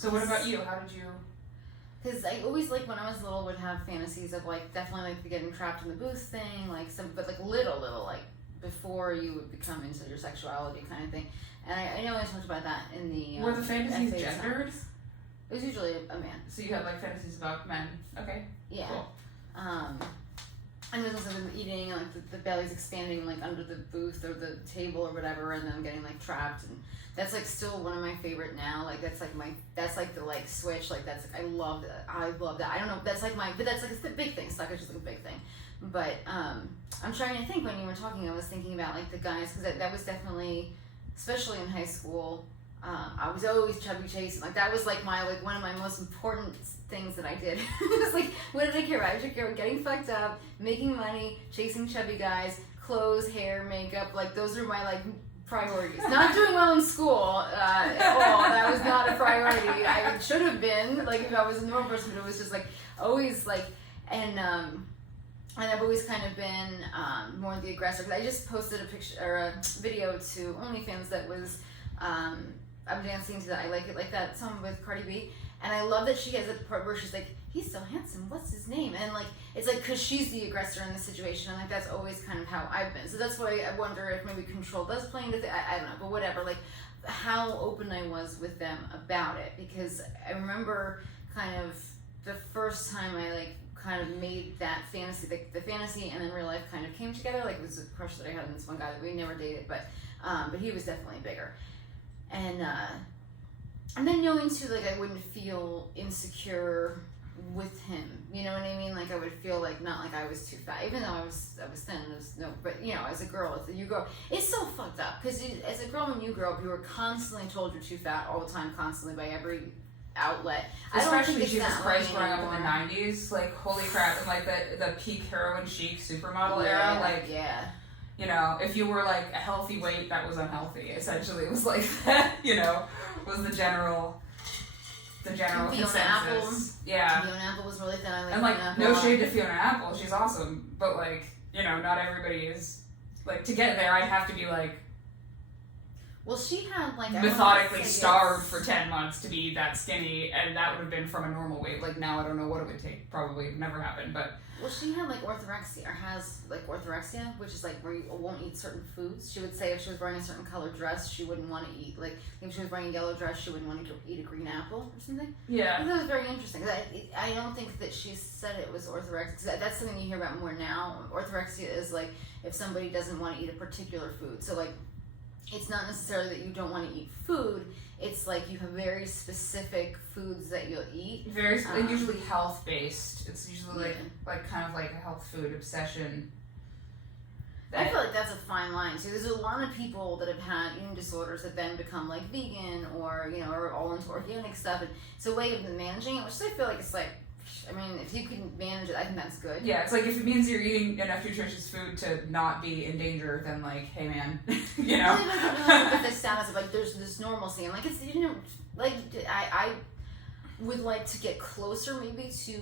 So what about you? How did you? Because I always, like, when I was little, would have fantasies of, like, definitely, like, the getting trapped in the booth thing, like, but, like, little, like, before you would become into your sexuality kind of thing. And I know I talked about that in the... Were the fantasies gendered? It was usually a man. So you had, like, fantasies about men. Okay. Yeah. Cool. And there's also the eating, like, the belly's expanding, like, under the booth or the table or whatever, and then getting, like, trapped, and that's, like, still one of my favorite now. Like, that's, like, the, like, switch. Like, that's, like, I love that. I don't know, that's, like, but that's, like, it's the big thing. Stuck is just, like, a big thing. But, I'm trying to think, when you were talking, I was thinking about, like, the guys, because that was definitely, especially in high school, I was always chubby chasing. Like, that was, like, one of my most important things that I did. It was, like, what did I care about? I took care of getting fucked up, making money, chasing chubby guys, clothes, hair, makeup. Like, those are my, like, priorities. Not doing well in school at all. That was not a priority. I should have been, like, if I was a normal person, but it was just, like, always, like, and I've always kind of been more the aggressor. Cause I just posted a picture or a video to OnlyFans that was I'm dancing to that I Like It Like That song with Cardi B, and I love that she has a part where she's like, he's so handsome, what's his name? And, like, it's like, because she's the aggressor in the situation, and, like, that's always kind of how I've been. So that's why I wonder if maybe control does play into it. I don't know, but whatever, like, how open I was with them about it, because I remember kind of the first time I, like, kind of made that fantasy, the fantasy and then real life kind of came together. Like, it was a crush that I had on this one guy that we never dated, but he was definitely bigger. And then knowing too, like, I wouldn't feel insecure with him, you know what I mean? Like, I would feel like, not like I was too fat, even though I was thin, but, you know, as a girl, it's so fucked up, because as a girl, when you grow up, you were constantly told you're too fat all the time, constantly, by every outlet. Especially Jesus Christ, growing up in the 90s, like, holy crap, and, like, the peak heroin chic supermodel era, like, yeah. You know, if you were, like, a healthy weight, that was unhealthy. Essentially, it was like that, you know, was the general consensus. Apple. Yeah. Fiona Apple was really thin. And, like, no shade to Fiona Apple, she's awesome, but, like, you know, not everybody is, like, to get there, I'd have to be, like, well, she had, like, methodically starved for 10 months to be that skinny, and that would have been from a normal weight. Like, now I don't know what it would take. Probably never happened, but... Well, she had, like, orthorexia, or has, like, orthorexia, which is, like, where you won't eat certain foods. She would say if she was wearing a certain colored dress, she wouldn't want to eat, like, if she was wearing a yellow dress, she wouldn't want to eat a green apple or something. Yeah. I thought that was very interesting. I don't think that she said it was orthorexia, because that's something you hear about more now. Orthorexia is, like, if somebody doesn't want to eat a particular food. So, like, it's not necessarily that you don't want to eat food. It's like you have very specific foods that you'll eat. Very usually health based. It's usually like kind of like a health food obsession. I feel like that's a fine line too. There's a lot of people that have had eating disorders that then become like vegan or, you know, or all into organic stuff. And it's a way of managing it, which I feel like it's like, I mean, if you can manage it, I think that's good. Yeah, it's like if it means you're eating enough nutritious food to not be in danger, then like, hey man, you know. But the status of like, there's this normalcy, and like it's, you know, like I would like to get closer maybe to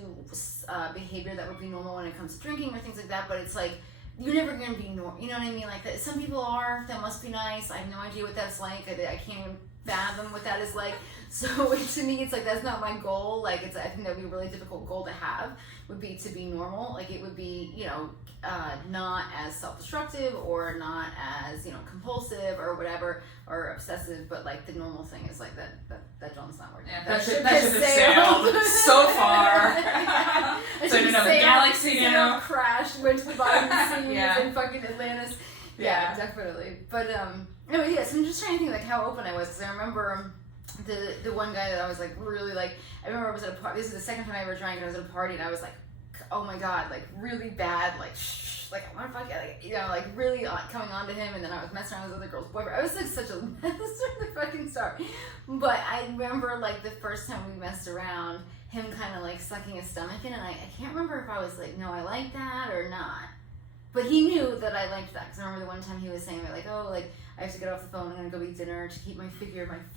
behavior that would be normal when it comes to drinking or things like that. But it's like you're never gonna be normal. You know what I mean? Like that. Some people are. That must be nice. I have no idea what that's like. I can't even fathom what that is like. So to me, it's like that's not my goal. Like I think that would be a really difficult goal to have. Would be to be normal. Like it would be, you know, not as self-destructive or not as, you know, compulsive or whatever or obsessive. But like the normal thing is like that John's not working. Yeah, that ship has sailed so far. So to another galaxy now. Crashed, went to the bottom of the sea Yeah. in fucking Atlantis. Yeah, definitely. But anyway, yes, I'm just trying to think like how open I was because I remember. The one guy that I was like really like, I remember I was at a party. This is the second time I ever drank, and I was at a party, and I was like, oh my god, like really bad, like like I want to fuck it, like, you know, like really coming on to him, and then I was messing around with this other girl's boyfriend. I was like such a mess from the fucking start. But I remember like the first time we messed around, him kind of like sucking his stomach in, and I can't remember if I was like, no, I like that or not. But he knew that I liked that because I remember the one time he was saying like, oh, like I have to get off the phone. I'm gonna go eat dinner to keep my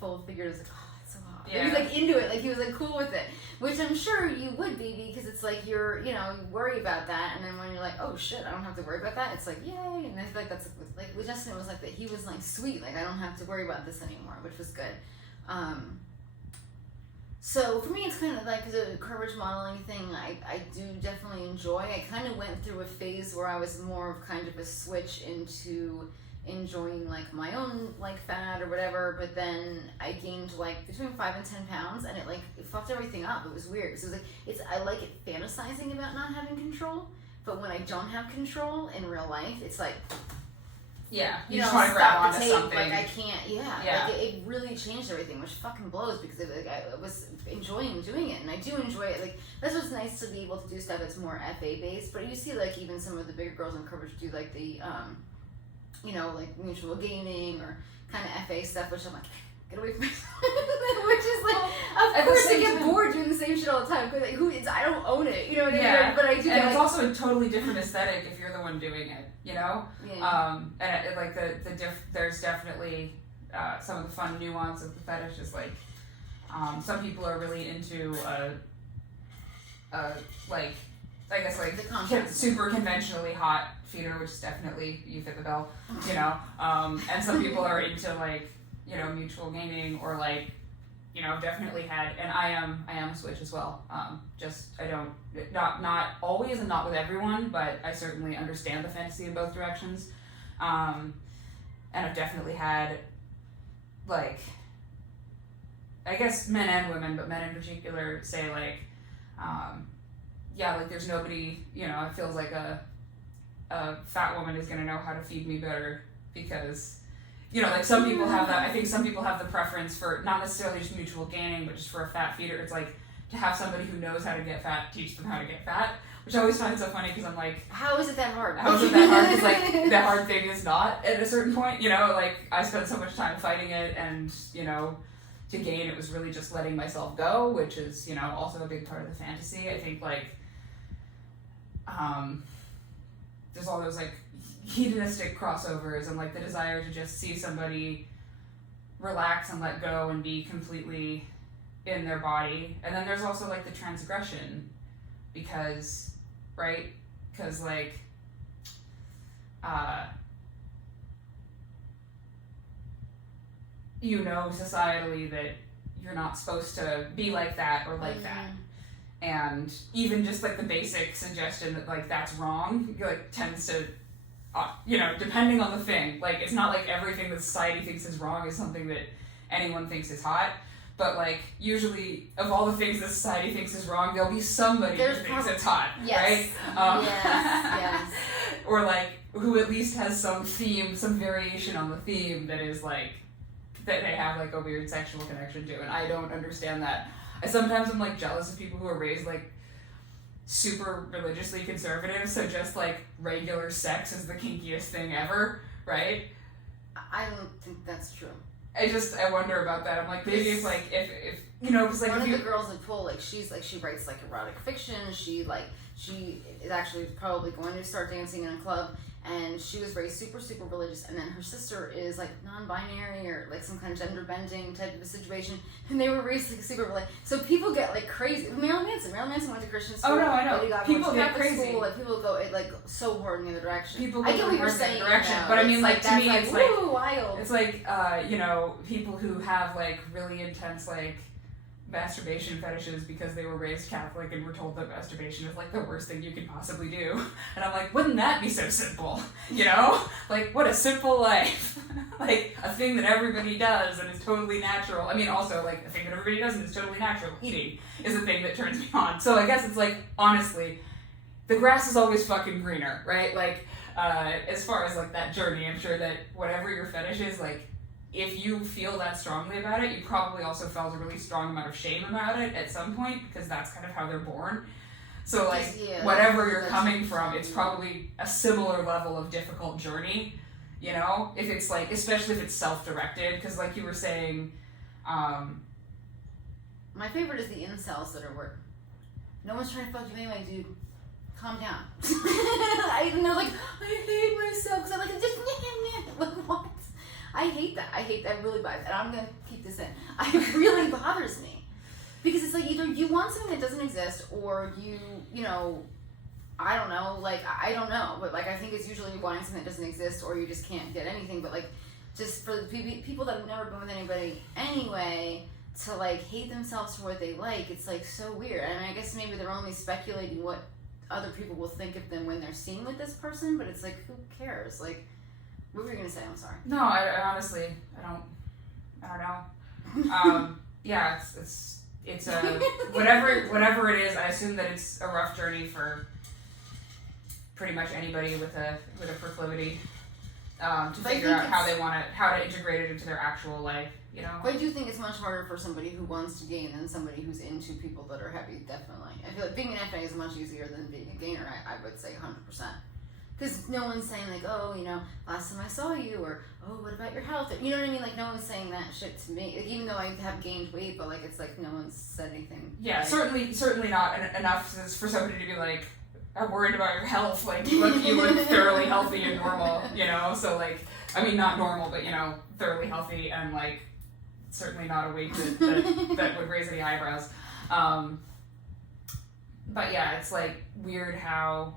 full figure. I was like, oh, that's so hot. Yeah. He was like into it, like he was like cool with it, which I'm sure you would be because it's like you're, you know, you worry about that, and then when you're like, oh shit, I don't have to worry about that. It's like yay, and I feel like that's like with Justin it was like that. He was like sweet, like I don't have to worry about this anymore, which was good. So for me, it's kind of like the courage modeling thing. I do definitely enjoy. I kind of went through a phase where I was more of kind of a switch into enjoying like my own like fat or whatever. But then I gained like between 5 and 10 pounds, and it fucked everything up. It was weird. So I like it fantasizing about not having control, but when I don't have control in real life, it's like. Yeah, you just want to grab onto something. Like I can't, like it really changed everything, which fucking blows because I was enjoying doing it, and I do enjoy it. Like that's what's nice to be able to do stuff that's more FA based. But you see, like even some of the bigger girls in coverage do like the, like mutual gaining or kind of FA stuff, which I'm like, get away from me. Which is like, of course, I get bored doing the same shit all the time. Because like, I don't own it, you know what I mean? But I do. And it's also a totally different aesthetic if you're the one doing it, you know. Yeah. And it, like there's definitely some of the fun nuance of the fetish is like, some people are really into like I guess like super conventionally hot feeder, which is definitely you fit the bill, you know. And some people are into like. Mutual gaining or like, definitely had, and I am a switch as well. Just I don't not always and not with everyone, but I certainly understand the fantasy in both directions. And I've definitely had like, I guess men and women, but men in particular say like, like there's nobody, it feels like a fat woman is gonna know how to feed me better because. Like some people have that. I think some people have the preference for not necessarily just mutual gaining, but just for a fat feeder. It's like to have somebody who knows how to get fat teach them how to get fat, which I always find so funny because I'm like, how is it that hard? How is it that hard? Because like the hard thing is not at a certain point. Like I spent so much time fighting it, and to gain it was really just letting myself go, which is also a big part of the fantasy. I think like there's all those like. Hedonistic crossovers and like the desire to just see somebody relax and let go and be completely in their body. And then there's also like the transgression because like societally that you're not supposed to be like that or like that. And even just like the basic suggestion that like that's wrong like tends to depending on the thing, like it's not like everything that society thinks is wrong is something that anyone thinks is hot, but like usually of all the things that society thinks is wrong, there'll be somebody who thinks it's hot, right? Yes. Or like who at least has some theme, some variation on the theme that is like that they have like a weird sexual connection to, and I don't understand that. I sometimes am like jealous of people who are raised like super religiously conservative, so just like regular sex is the kinkiest thing ever, right? I don't think that's true. I wonder about that. I'm like, maybe if like if because like one of the girls in Pool, like she writes like erotic fiction. She is actually probably going to start dancing in a club, and she was raised super super religious, and then her sister is like non-binary or like some kind of gender bending type of a situation, and they were raised like super religious. So people get like crazy. Marilyn Manson went to Christian school. Oh no, I know. People get crazy. School, like people go like so hard in the other direction. People I get what you're saying, direction, but I mean like to me it's like wild. It's like people who have like really intense like masturbation fetishes because they were raised Catholic and were told that masturbation is like the worst thing you could possibly do. And I'm like, wouldn't that be so simple? Like what a simple life. Like a thing that everybody does and is totally natural. I mean also like a thing that everybody does and is totally natural. Eating is the thing that turns me on. So I guess it's like, honestly, the grass is always fucking greener, right? Like as far as like that journey, I'm sure that whatever your fetish is, like if you feel that strongly about it, you probably also felt a really strong amount of shame about it at some point because that's kind of how they're born. So like whatever you're coming from, it's probably a similar level of difficult journey, if it's like, especially if it's self-directed, because like you were saying, my favorite is the incels that are where no one's trying to fuck you anyway, dude. Calm down. And they're like, I hate myself because I'm like, just what? I hate that. That really bothers me. And I'm going to keep this in. It really bothers me. Because it's like either you want something that doesn't exist or I don't know. Like, I don't know. But, like, I think it's usually wanting something that doesn't exist or you just can't get anything. But, like, just for the people that have never been with anybody anyway, to like hate themselves for what they like. It's like so weird. And I guess maybe they're only speculating what other people will think of them when they're seen with this person, but it's like, who cares? Like, what were you gonna say? I'm sorry. No, I honestly, I don't know. Yeah, it's a whatever it is. I assume that it's a rough journey for pretty much anybody with a proclivity to figure out how to integrate it into their actual life. You know. But I do think it's much harder for somebody who wants to gain than somebody who's into people that are heavy. Definitely, I feel like being an FA is much easier than being a gainer. I would say 100%. Because no one's saying like, oh, you know, last time I saw you, or oh, what about your health? Or, you know what I mean? Like no one's saying that shit to me. Like, even though I have gained weight, but like it's like no one's said anything. Yeah, like, certainly not enough for somebody to be like, I'm worried about your health. Like you look thoroughly healthy and normal. You know, so like, I mean, not normal, but you know, thoroughly healthy and like certainly not a weight that would raise any eyebrows. But yeah, it's like weird how.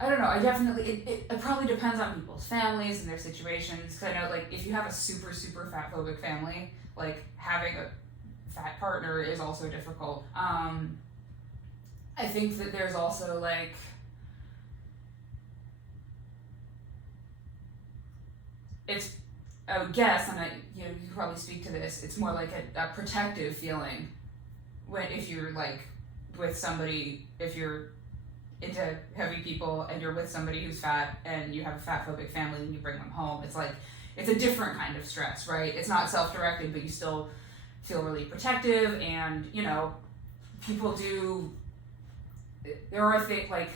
I don't know. I definitely it probably depends on people's families and their situations. Because I know, like, if you have a super fat phobic family, like having a fat partner is also difficult. I think that there's also like I would guess, and you can probably speak to this. It's more like a protective feeling if you're like with somebody, if you're into heavy people and you're with somebody who's fat and you have a fat phobic family and you bring them home. It's like, it's a different kind of stress, right? It's not self-directed, but you still feel really protective, and you know, there are things like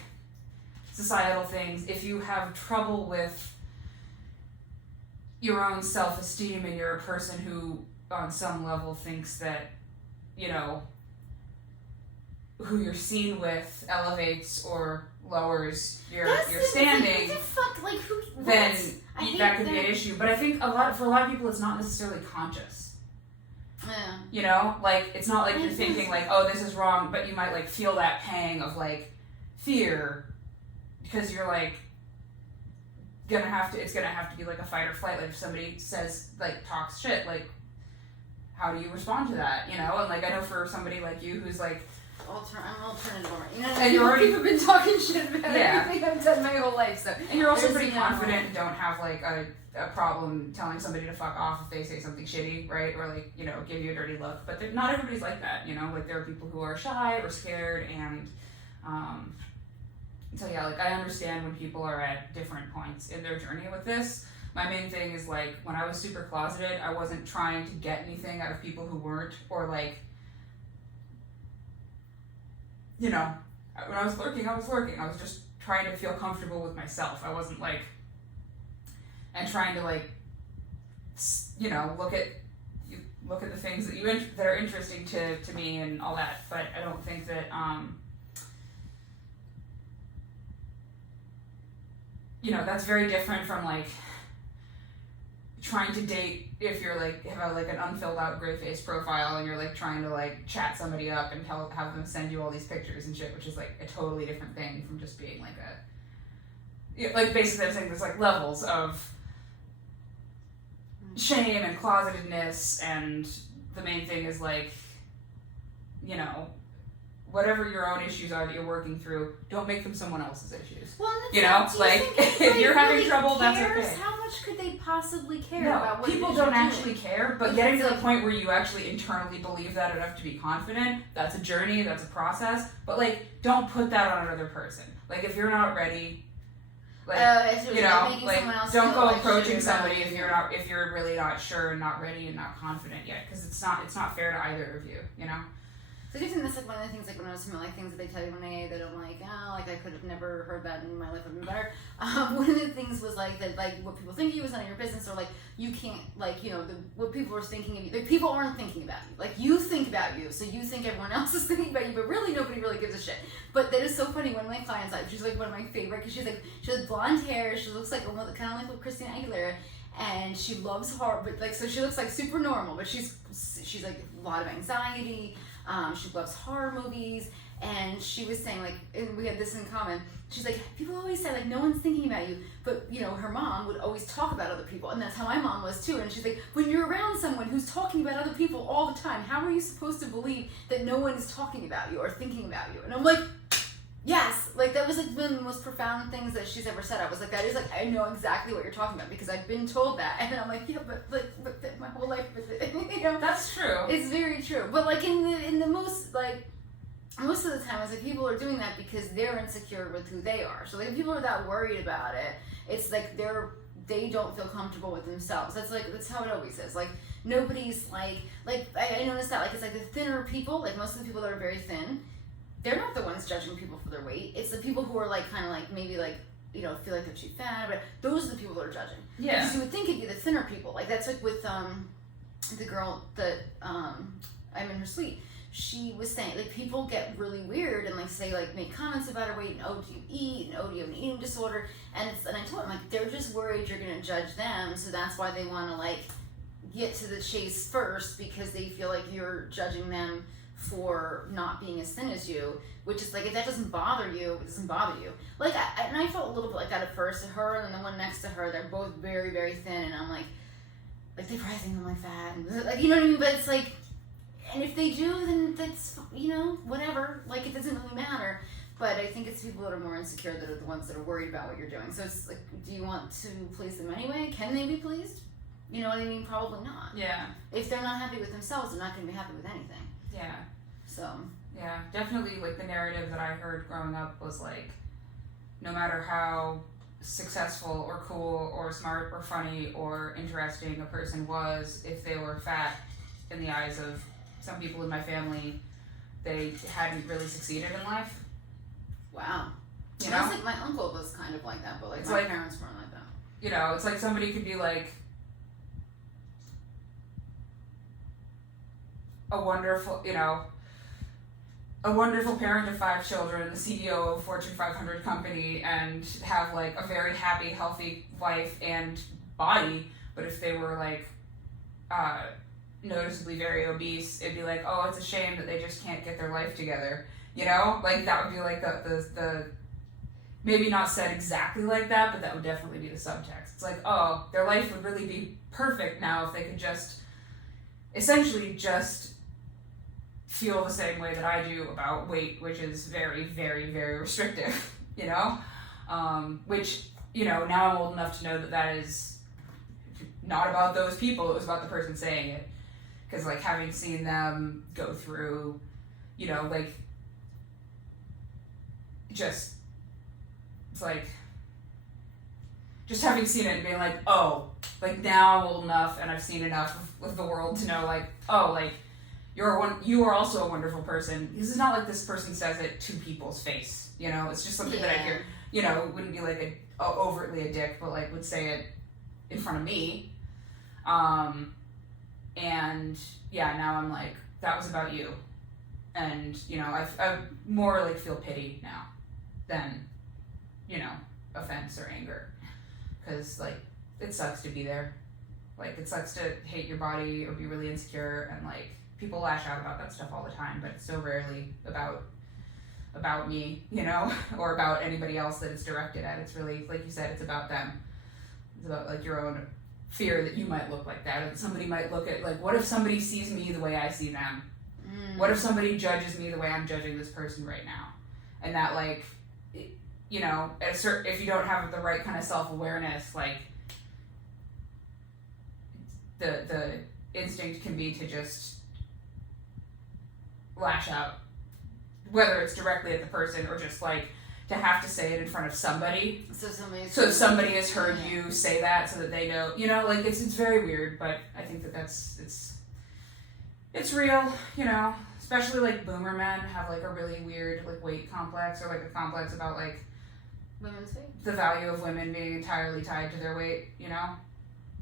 societal things. If you have trouble with your own self-esteem and you're a person who on some level thinks that, you know, who you're seen with elevates or lowers your standing, then that could be an issue. But I think for a lot of people, it's not necessarily conscious. Yeah. You know, like it's not like you're thinking like, oh, this is wrong, but you might like feel that pang of like fear because you're like it's gonna have to be like a fight or flight. Like if somebody talks shit, like how do you respond to that? You know, and like I know for somebody like you who's like. I'm alternative. You know, and you're already people have been talking shit about everything I've done my whole life. So and you're also pretty confident and don't have like a problem telling somebody to fuck off if they say something shitty, right? Or like, you know, give you a dirty look. But not everybody's like that, you know? Like there are people who are shy or scared, and so yeah, like I understand when people are at different points in their journey with this. My main thing is like when I was super closeted, I wasn't trying to get anything out of people who weren't, or like, you know, when I was lurking. I was just trying to feel comfortable with myself. I wasn't like, and trying to like, you know, look at the things that are interesting to me and all that. But I don't think that, you know, that's very different from like trying to date if you're like have like an unfilled out gray face profile and you're like trying to like chat somebody up and have them send you all these pictures and shit, which is like a totally different thing from just being like basically I'm saying there's like levels of shame and closetedness, and the main thing is like, you know, whatever your own issues are that you're working through, don't make them someone else's issues. Well, you know, like if you're having trouble, that's okay. How much could they possibly care no, about what people don't actually care, but getting to the point where you actually internally believe that enough to be confident, that's a journey, that's a process. But like, don't put that on another person. Like if you're not ready, like you know, like don't go approaching somebody if you're really not sure and not ready and not confident yet, because it's not fair to either of you, you know. So I do think that's like one of the things, like when I was talking about like things that they tell you in AA that I'm like, oh, like I could have never heard that in my life would have been better. One of the things was like that, like what people think of you is none of your business, or like you can't, like, you know, what people are thinking of you. Like people aren't thinking about you. Like you think about you, so you think everyone else is thinking about you, but really nobody really gives a shit. But that is so funny. One of my clients, like she's like one of my favorite, because she has blonde hair. She looks like almost kind of like what Christina Aguilera. And she loves horror, but like, so she looks like super normal, but she's like a lot of anxiety. She loves horror movies, and she was saying, like, and we had this in common. She's like, people always say, like, no one's thinking about you. But, you know, her mom would always talk about other people. And that's how my mom was, too. And she's like, when you're around someone who's talking about other people all the time, how are you supposed to believe that no one is talking about you or thinking about you? And I'm like, yes. Like, that was, like, one of the most profound things that she's ever said. I was like, that is, like, I know exactly what you're talking about because I've been told that. And I'm like, yeah, but my whole life, you know. That's true. It's very true. But, like, in the most, like, most of the time, it's like people are doing that because they're insecure with who they are. So like, if people are that worried about it, it's like they don't feel comfortable with themselves. That's how it always is. Like nobody's like I noticed that like it's like the thinner people, like most of the people that are very thin, they're not the ones judging people for their weight. It's the people who are like kind of like maybe like you know feel like they're too fat, but those are the people that are judging. Yeah. Because you would think it'd be the thinner people. Like that's like with the girl that I'm in her suite. She was saying, like, people get really weird and, like, say, like, make comments about her weight and, oh, do you eat? And, oh, do you have an eating disorder? And I told them, like, they're just worried you're going to judge them, so that's why they want to, like, get to the chase first because they feel like you're judging them for not being as thin as you, which is, like, if that doesn't bother you, it doesn't bother you. Like, I felt a little bit like that at first. Her and the one next to her, they're both very, very thin, and I'm like, they probably think I'm, like, fat. And, like, you know what I mean? But it's, like... And if they do, then that's, you know, whatever. Like, it doesn't really matter. But I think it's people that are more insecure that are the ones that are worried about what you're doing. So it's like, do you want to please them anyway? Can they be pleased? You know what I mean? Probably not. Yeah. If they're not happy with themselves, they're not going to be happy with anything. Yeah. So. Yeah, definitely, like, the narrative that I heard growing up was, like, no matter how successful or cool or smart or funny or interesting a person was, if they were fat in the eyes of some people in my family, they hadn't really succeeded in life. Wow. You know? know? Like my uncle was kind of like that, but like it's my like, parents weren't like that. You know, it's like somebody could be like a wonderful, you know, a wonderful parent of 5 children, the CEO of a Fortune 500 company, and have like a very happy, healthy life and body, but if they were like, noticeably very obese, it'd be like, oh, it's a shame that they just can't get their life together, you know? Like, that would be like the maybe not said exactly like that, but that would definitely be the subtext. It's like, oh, their life would really be perfect now if they could just, essentially just feel the same way that I do about weight, which is very, very, very restrictive, you know? Which, you know, now I'm old enough to know that that is not about those people, it was about the person saying it. Because, like, having seen them go through, you know, like, just, it's like, just having seen it and being like, oh, like, now I'm old enough and I've seen enough of the world to know, like, oh, like, you are also a wonderful person. This is not like this person says it to people's face, you know? It's just something that I hear, you know, it wouldn't be, like, overtly a dick, but, like, would say it in front of me. And yeah, now I'm like, that was about you. And, you know, I more like feel pity now than, you know, offense or anger. Because, like, it sucks to be there. Like, it sucks to hate your body or be really insecure. And, like, people lash out about that stuff all the time, but it's so rarely about me, you know, or about anybody else that it's directed at. It's really, like you said, it's about them. It's about, like, your own fear that you might look like that, or that somebody might look at, like, what if somebody sees me the way I see them? What if somebody judges me the way I'm judging this person right now? And that, like, you know, if you don't have the right kind of self-awareness, like, the instinct can be to just lash out, whether it's directly at the person or just, like, to have to say it in front of somebody. So somebody has heard you say that so that they know, you know, like, it's very weird, but I think it's real, you know, especially, like, boomer men have, like, a really weird, like, weight complex, or, like, a complex about, like, women's weight, the value of women being entirely tied to their weight, you know?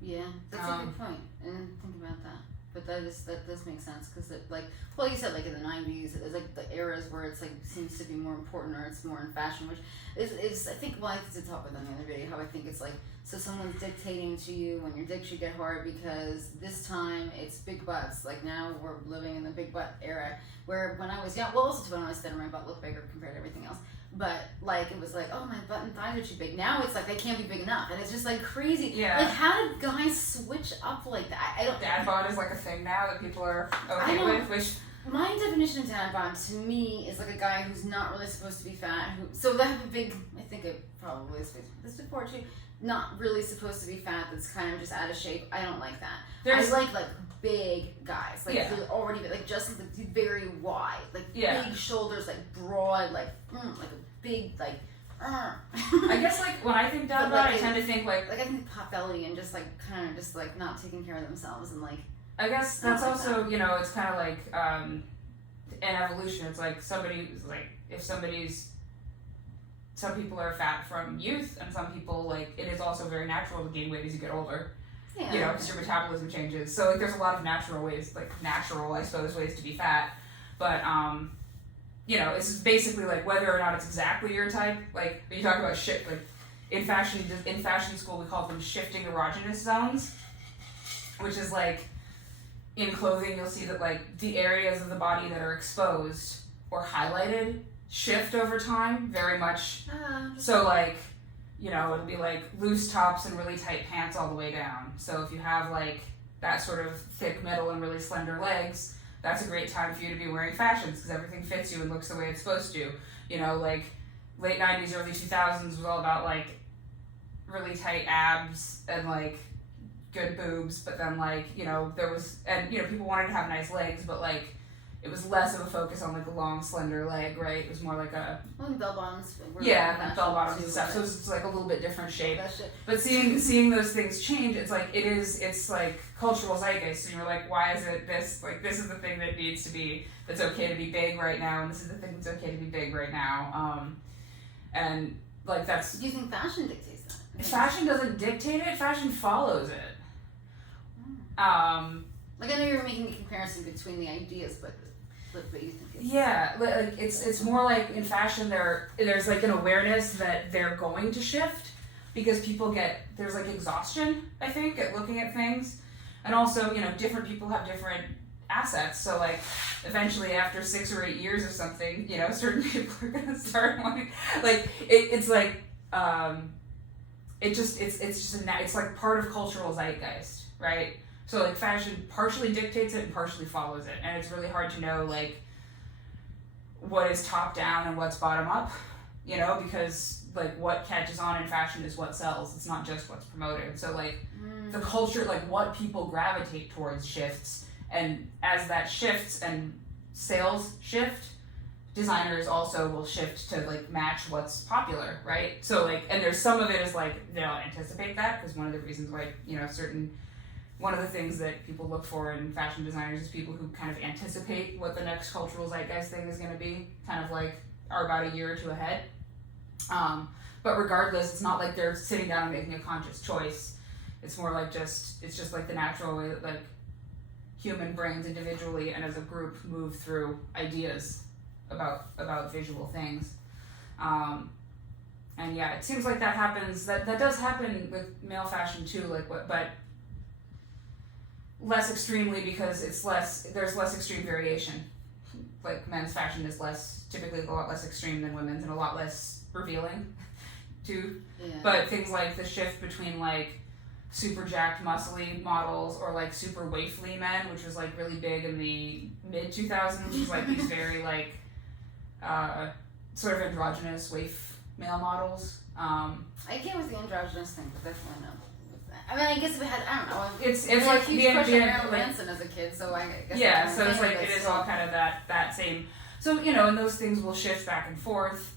Yeah, that's a good point. I didn't think about that. But that does make sense because like you said, like in the 90s, it's like the eras where it's like seems to be more important or it's more in fashion, which is I think I did talk about that in the other video, how I think it's like, so someone's dictating to you when your dick should get hard because this time it's big butts. Like now we're living in the big butt era, where when I was young, well, also when I was thinner, my butt looked bigger compared to everything else. But like it was like, oh, my butt and thighs are too big. Now it's like they can't be big enough, and it's just like crazy. Yeah. Like how did guys switch up like that? I don't. Dad bod is like a thing now that people are okay with, which. My definition of dad bod to me is like a guy who's not really supposed to be fat. So they have a big. I think it probably is this before too. Not really supposed to be fat. That's kind of just out of shape. I don't like that. I like big guys, like they're already like just like very wide, like big shoulders, like broad, like a big like. I guess like when I think dad bod, I tend to think like I think pot belly and just like kind of just like not taking care of themselves and like. I guess that's also that. It's kind of like an evolution. It's like somebody's like if somebody's. Some people are fat from youth, and some people like it is also very natural to gain weight as you get older. Yeah. Because your metabolism changes. So like there's a lot of natural ways, I suppose, ways to be fat. But it's basically like whether or not it's exactly your type. Like when you talk about shift, like in fashion school we call them shifting erogenous zones, which is like in clothing you'll see that like the areas of the body that are exposed or highlighted shift over time very much. So like it'll be like loose tops and really tight pants all the way down. So if you have like that sort of thick middle and really slender legs, that's a great time for you to be wearing fashions because everything fits you and looks the way it's supposed to. Like late 90s, early 2000s was all about like really tight abs and like good boobs, but then like there was, and people wanted to have nice legs, but like it was less of a focus on like a long slender leg, right? It was more like a bell bottoms. And bell bottoms and stuff. So it's like a little bit different shape. But seeing those things change, it's like it's like cultural zeitgeist. And you're like, why is it this? Like this is the thing that needs to be, that's okay to be big right now, and this is the thing that's okay to be big right now. And like that's. Do you think fashion dictates that? Fashion doesn't dictate it. Fashion follows it. Like I know you're making a comparison between the ideas, but you think like it's more like in fashion there's like an awareness that they're going to shift because there's like exhaustion, I think, at looking at things, and also different people have different assets. So like eventually after 6 or 8 years or something, certain people are gonna start wanting like it's like it's like part of cultural zeitgeist, right? So like fashion partially dictates it and partially follows it, and it's really hard to know like what is top down and what's bottom up, because like what catches on in fashion is what sells. It's not just what's promoted. So like the culture, like what people gravitate towards shifts, and as that shifts and sales shift, designers also will shift to like match what's popular, right? So like, and there's some of it is like they don't anticipate that, because one of the reasons why one of the things that people look for in fashion designers is people who kind of anticipate what the next cultural zeitgeist thing is going to be, kind of like are about a year or two ahead. But regardless, it's not like they're sitting down and making a conscious choice. It's more like it's just like the natural way that like human brains individually and as a group move through ideas about visual things. And yeah, it seems like that happens. That does happen with male fashion too. But less extremely because there's less extreme variation. Like men's fashion is typically a lot less extreme than women's and a lot less revealing too. Yeah. But things like the shift between like super jacked muscly models or like super waifly men, which was like really big in the mid 2000s, was like these very like sort of androgynous waif male models. I came with the androgynous thing, but definitely no. I mean, I guess if it had, I don't know. It's like huge crush on Marilyn Manson as a kid, so I guess. Yeah, so it's like it is all kind of that same. So and those things will shift back and forth.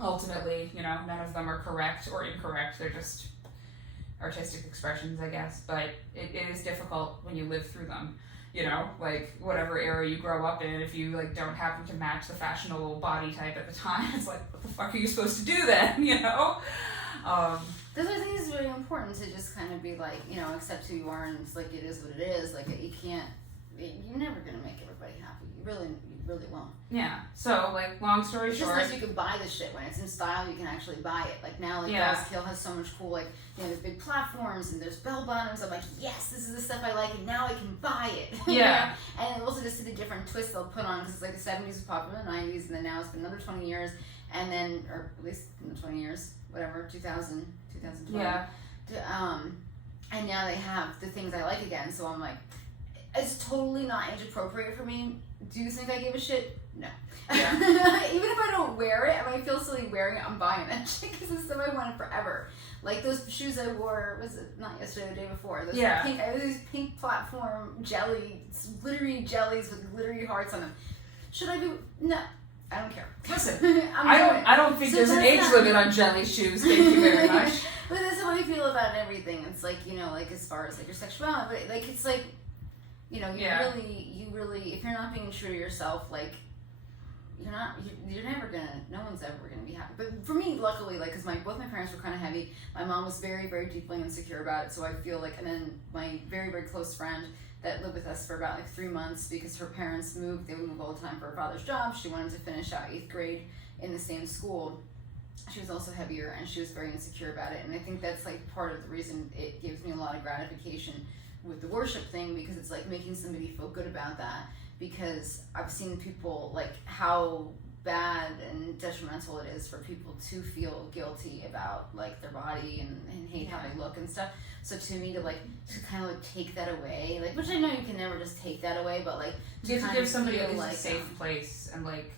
Ultimately, none of them are correct or incorrect. They're just artistic expressions, I guess. But it is difficult when you live through them. Like whatever era you grow up in, if you like don't happen to match the fashionable body type at the time, it's like, what the fuck are you supposed to do then? That's why I think it's really important to just kind of be like, accept who you are, and it's like, it is what it is. Like, you're never gonna make everybody happy. You really won't. Yeah. So, like, long story short. It's just like you can buy the shit when it's in style. You can actually buy it. Like now, like Yeah. Bell's Kill has so much cool, like there's big platforms and there's bell bottoms. I'm like, yes, this is the stuff I like, and now I can buy it. Yeah. And also just the different twists they'll put on, because it's like the 70s was popular, the 90s, and then now it's been another 20 years, and then, or at least 20 years, whatever, 2000, 2012. Yeah. And now they have the things I like again. So I'm like, it's totally not age appropriate for me. Do you think I give a shit? No. Yeah. Even if I don't wear it, and I feel silly wearing it, I'm buying that shit because it's stuff I wanted forever. Like those shoes I wore, was it not yesterday, the day before? Those Yeah. pink, I have these pink platform glittery jellies with glittery hearts on them. Should I be? No. I don't care. Listen, I don't think there's an age limit on jelly shoes. Thank you very much. But that's how I feel about everything. It's like, like as far as like your sexuality, but like it's like, you really, if you're not being true to yourself, like you're never gonna, no one's ever gonna be happy. But for me, luckily, like, cause both my parents were kind of heavy. My mom was very, very deeply insecure about it. So I feel like, and then my very, very close friend that lived with us for about like 3 months, because her parents moved, they would move all the time for her father's job. She wanted to finish out 8th grade in the same school. She was also heavier, and she was very insecure about it. And I think that's like part of the reason it gives me a lot of gratification with the worship thing, because it's like making somebody feel good about that. Because I've seen people, like, how bad and detrimental it is for people to feel guilty about like their body and hate how they look and stuff. So to me, to kind of like take that away, like, which I know you can never just take that away, but like you have to give somebody at least a safe place, and like,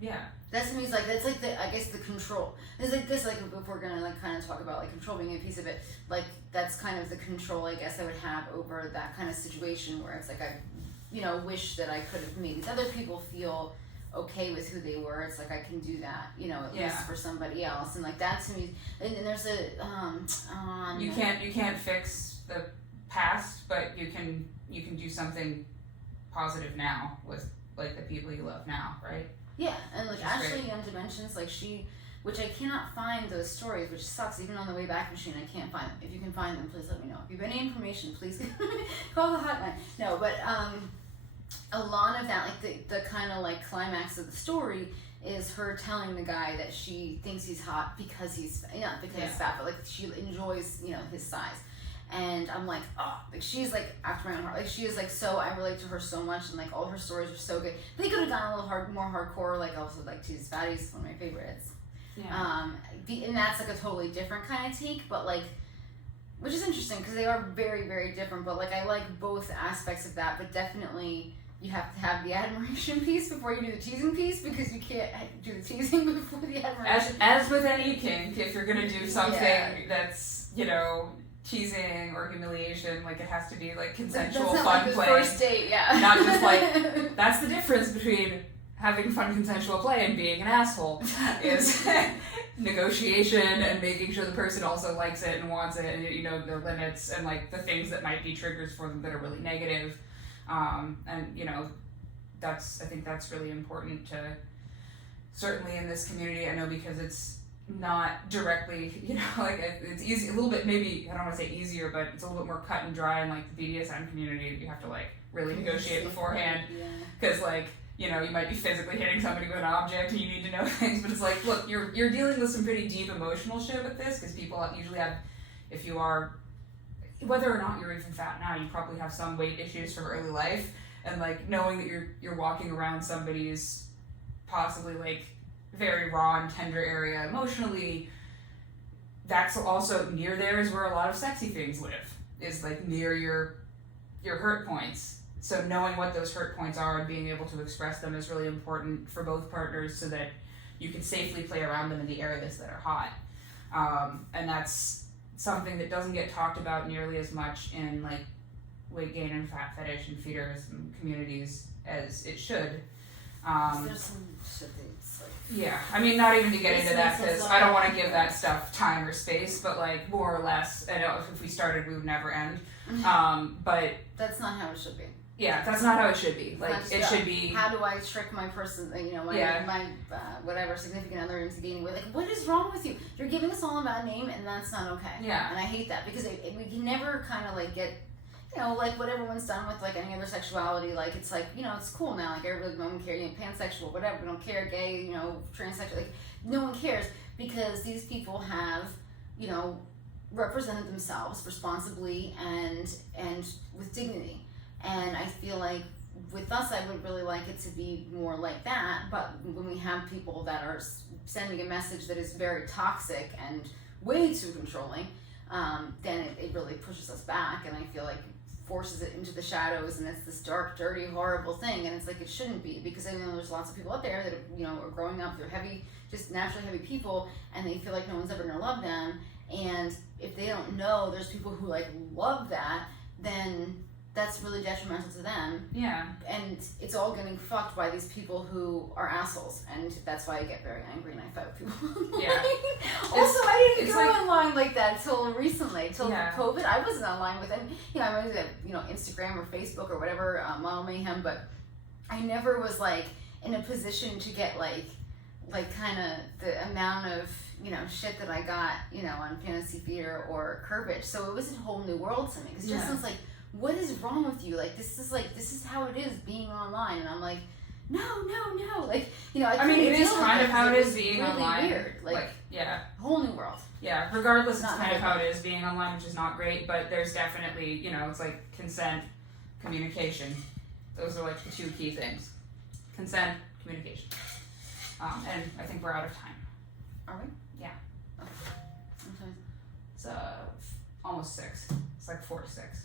yeah. That to me is like, that's like I guess the control. It's like this, like if we're gonna like kind of talk about like control being a piece of it, like that's kind of the control I guess I would have over that kind of situation where it's like I, wish that I could have made these other people feel okay with who they were. It's like I can do that, at least for somebody else, and like that to me. And there's a you can't fix the past, but you can do something positive now with like the people you love now, right? Yeah, and like Ashley great. on Dimensions, like which I cannot find those stories, which sucks. Even on the Wayback Machine, I can't find them. If you can find them, please let me know. If you have any information, please call the hotline. No, but a lot of that, like the kind of like climax of the story is her telling the guy that she thinks he's hot because he's he's fat, but like she enjoys his size. And I'm like, oh, like she's like after my own heart. Like she is like I relate to her so much, and like all her stories are so good. They could have gone a little more hardcore, like also like Jesus Fatty's one of my favorites. Yeah. And that's like a totally different kind of take, but like, which is interesting because they are very, very different. But like I like both aspects of that, but definitely you have to have the admiration piece before you do the teasing piece, because you can't do the teasing before the admiration. As with any kink, if you're gonna do something that's teasing or humiliation, like it has to be like consensual that's not fun like the play. First date, yeah. Not just like that's the difference between having fun consensual play and being an asshole is negotiation and making sure the person also likes it and wants it, and their limits and like the things that might be triggers for them that are really negative. And I think that's really important to, certainly in this community. I know because it's not directly, like it's easy, a little bit, maybe, I don't want to say easier, but it's a little bit more cut and dry in like the BDSM community. You have to like really negotiate beforehand, because like, you might be physically hitting somebody with an object and you need to know things, but it's like, look, you're dealing with some pretty deep emotional shit with this, because people usually have, if you are, whether or not you're even fat now, you probably have some weight issues from early life, and like knowing that you're walking around somebody's possibly like very raw and tender area emotionally, that's also near there is where a lot of sexy things live, is like near your hurt points. So knowing what those hurt points are and being able to express them is really important for both partners, so that you can safely play around them in the areas that are hot. And that's something that doesn't get talked about nearly as much in like weight gain and fat fetish and feederism communities as it should. There's some shit that's like... Yeah, I mean, not even to get into that, because I don't want to give that stuff time or space, but like more or less, I know if we started, we would never end. But that's not how it should be. Yeah, that's not how it should be. Like, That's it should be... How do I trick my person, you know, my whatever, significant other into being with, like, what is wrong with you? You're giving us all a bad name, and that's not okay. Yeah. And I hate that, because we can never kind of, like, get, you know, like, what everyone's done with, like, any other sexuality, like, it's like, you know, it's cool now, like, everybody don't care, you know, pansexual, whatever, we don't care, gay, you know, transsexual, like, no one cares, because these people have, you know, represented themselves responsibly and with dignity. And I feel like with us, I would really like it to be more like that. But when we have people that are sending a message that is very toxic and way too controlling, then it really pushes us back. And I feel like it forces it into the shadows, and it's this dark, dirty, horrible thing. And it's like it shouldn't be, because I know there's lots of people out there that, you know, are growing up, they're heavy, just naturally heavy people, and they feel like no one's ever gonna love them. And if they don't know there's people who like love that, then that's really detrimental to them. Yeah. And it's all getting fucked by these people who are assholes. And that's why I get very angry and I fight with people online. Yeah. Also, I didn't go like, online like that until recently. Till yeah. COVID, I wasn't online with them. You know, I went to, you know, Instagram or Facebook or whatever, Model Mayhem, but I never was like in a position to get like kind of the amount of, you know, shit that I got, you know, on Fantasy Theater or Curbage. So it was a whole new world to me. Because Justin's like, what is wrong with you? Like, this is how it is being online. And I'm like, no. Like, you know, I mean, it is kind of how it is being really online. Weird. Like, yeah. Whole new world. Yeah, regardless, it's Not kind of how it is being online, which is not great, but there's definitely, you know, it's like consent, communication. Those are like the two key things. Consent, communication. And I think we're out of time. Are we? Yeah. Okay. It's almost 6. It's like 4 to 6.